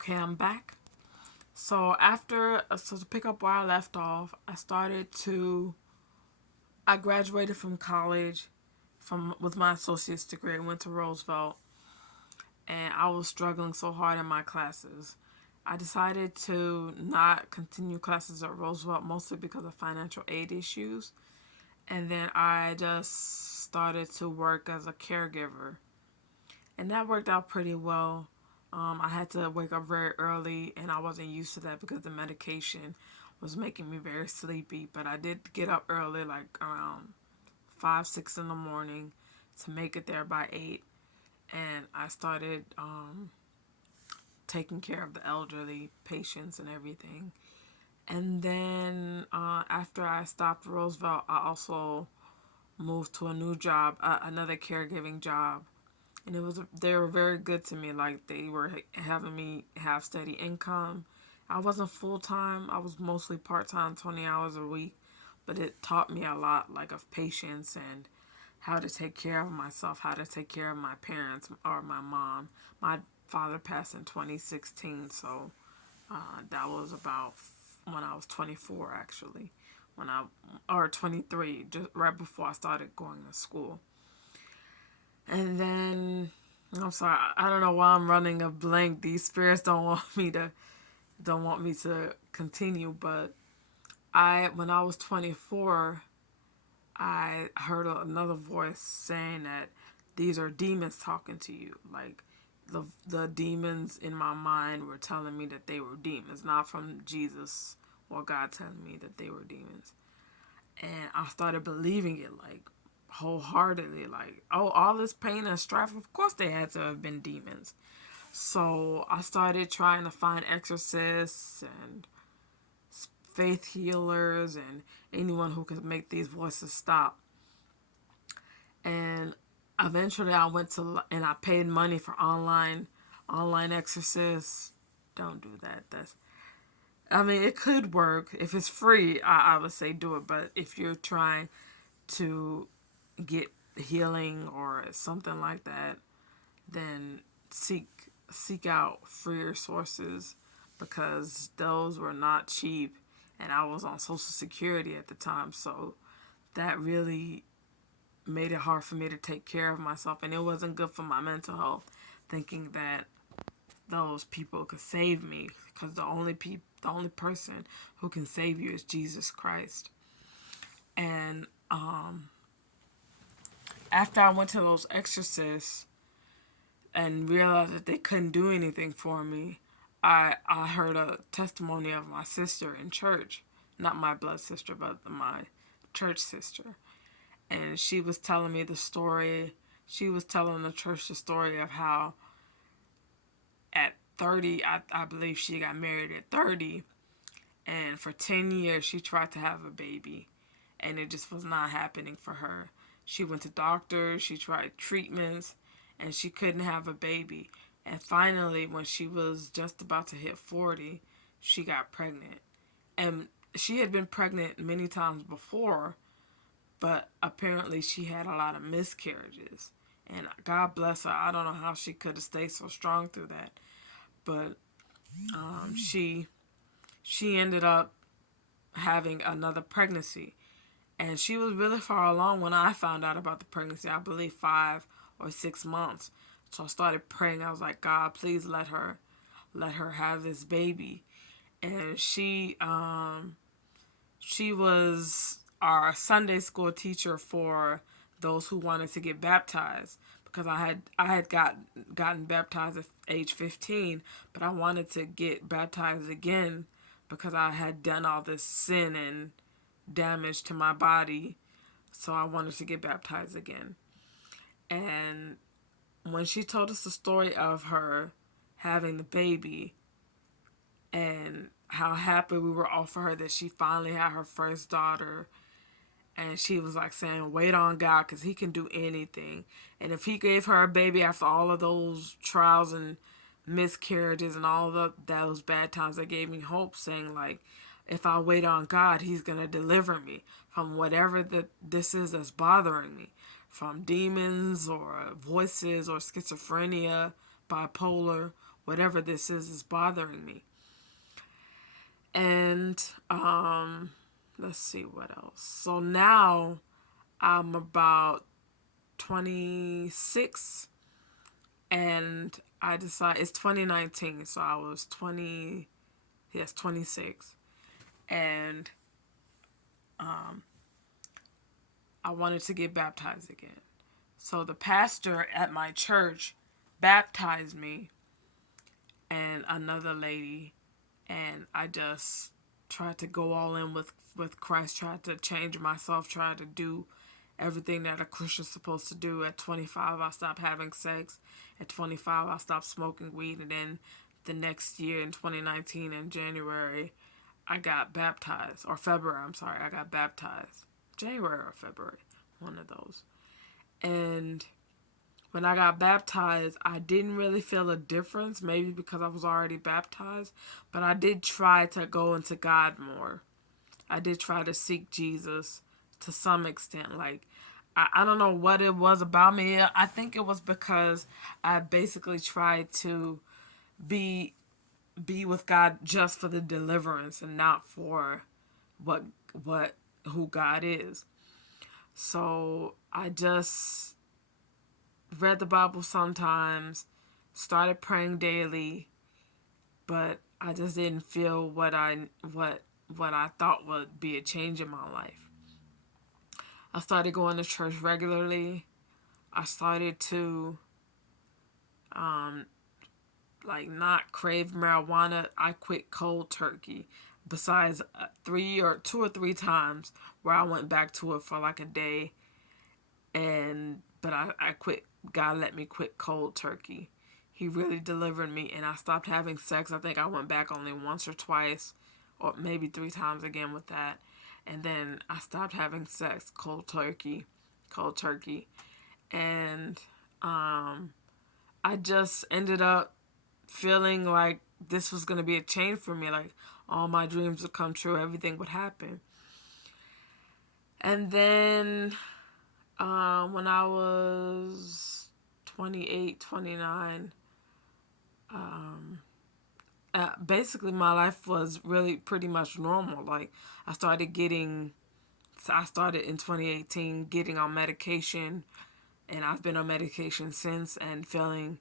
Okay, I'm back. So to pick up where I left off, I graduated from college with my associate's degree. I went to Roosevelt, and I was struggling so hard in my classes. I decided to not continue classes at Roosevelt mostly because of financial aid issues. And then I just started to work as a caregiver. And that worked out pretty well. I had to wake up very early, and I wasn't used to that because the medication was making me very sleepy. But I did get up early, like around 5, 6 in the morning, to make it there by 8. And I started taking care of the elderly patients and everything. And then after I stopped Roosevelt, I also moved to a new job, another caregiving job, and they were very good to me. Like they were having me have steady income. I wasn't full time. I was mostly part time, 20 hours a week, but it taught me a lot, like of patience and how to take care of myself, how to take care of my parents or my mom. My father passed in 2016, so that was about when I was 24 actually, when I or 23, just right before I started going to school. And then I'm sorry, I don't know why I'm running a blank. These spirits don't want me to continue, but I when I was 24, I heard another voice saying that these are demons talking to you. Like the demons in my mind were telling me that they were demons, not from Jesus or God telling me that they were demons. And I started believing it like wholeheartedly, like, oh, all this pain and strife, of course they had to have been demons. So I started trying to find exorcists and faith healers and anyone who could make these voices stop. And eventually I went to and I paid money for online exorcists. Don't do that. That's I mean, it could work if it's free. I would say do it, but if you're trying to get healing or something like that, then seek out freer sources because those were not cheap, and I was on Social Security at the time, so that really made it hard for me to take care of myself, and it wasn't good for my mental health. Thinking that those people could save me, because the only person who can save you is Jesus Christ. And after I went to those exorcists and realized that they couldn't do anything for me, I heard a testimony of my sister in church, not my blood sister, but my church sister, and she was telling me the story. She was telling the church the story of how at 30, I believe she got married at 30, and for 10 years she tried to have a baby, and it just was not happening for her. She went to doctors, she tried treatments, and she couldn't have a baby. And finally, when she was just about to hit 40, she got pregnant. And she had been pregnant many times before, but apparently she had a lot of miscarriages. And God bless her. I don't know how she could have stayed so strong through that. But she ended up having another pregnancy. And she was really far along when I found out about the pregnancy. I believe 5 or 6 months. So I started praying. I was like, God, please let her have this baby. And she was our Sunday school teacher for those who wanted to get baptized, because gotten baptized at age 15, but I wanted to get baptized again because I had done all this sin and damage to my body, so I wanted to get baptized again. And when she told us the story of her having the baby and how happy we were all for her that she finally had her first daughter, and she was like saying, wait on God because he can do anything. And if he gave her a baby after all of those trials and miscarriages and all of those bad times, that gave me hope, saying like, if I wait on God, he's going to deliver me from whatever this is that's bothering me, from demons or voices or schizophrenia, bipolar, whatever this is bothering me. And let's see what else. So now I'm about 26, and I decided it's 2019, so I was 26, and I wanted to get baptized again. So the pastor at my church baptized me and another lady, and I just tried to go all in with Christ, tried to change myself, tried to do everything that a Christian's supposed to do. At 25, I stopped having sex. At 25, I stopped smoking weed. And then the next year, in 2019, in January, I got baptized. Or February, I'm sorry, I got baptized. January or February, one of those. And when I got baptized, I didn't really feel a difference, maybe because I was already baptized, but I did try to go into God more. I did try to seek Jesus to some extent. Like, I don't know what it was about me. I think it was because I basically tried to be with God just for the deliverance and not for what who God is. So I just read the Bible sometimes, started praying daily, but I just didn't feel what I thought would be a change in my life. I started going to church regularly. I started to not crave marijuana. I quit cold turkey. Besides 2 or 3 times where I went back to it for like a day, but I quit. God let me quit cold turkey. He really delivered me, and I stopped having sex. I think I went back only once or twice, or maybe 3 times again with that. And then I stopped having sex, cold turkey. And I just ended up feeling like this was going to be a change for me. Like, all my dreams would come true. Everything would happen. And then when I was 28, 29, basically my life was really pretty much normal. Like, I started in 2018 getting on medication, and I've been on medication since and feeling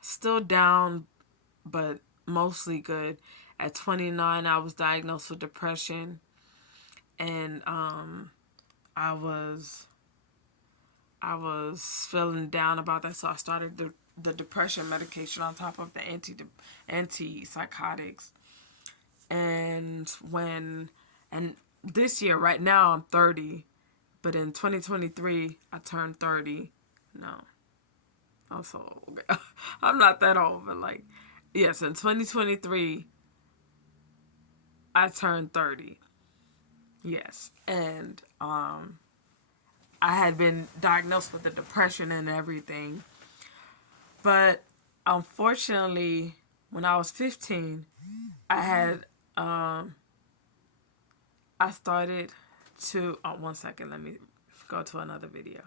still down, but mostly good. At 29, I was diagnosed with depression, and I was feeling down about that, so I started the depression medication on top of the antipsychotics. And this year, right now, I'm 30, but in 2023, I turned 30. No, I'm so old. I'm not that old, but like, yes, in 2023, I turned 30. Yes, and I had been diagnosed with the depression and everything. But unfortunately, when I was 15, I started to, one second, let me go to another video.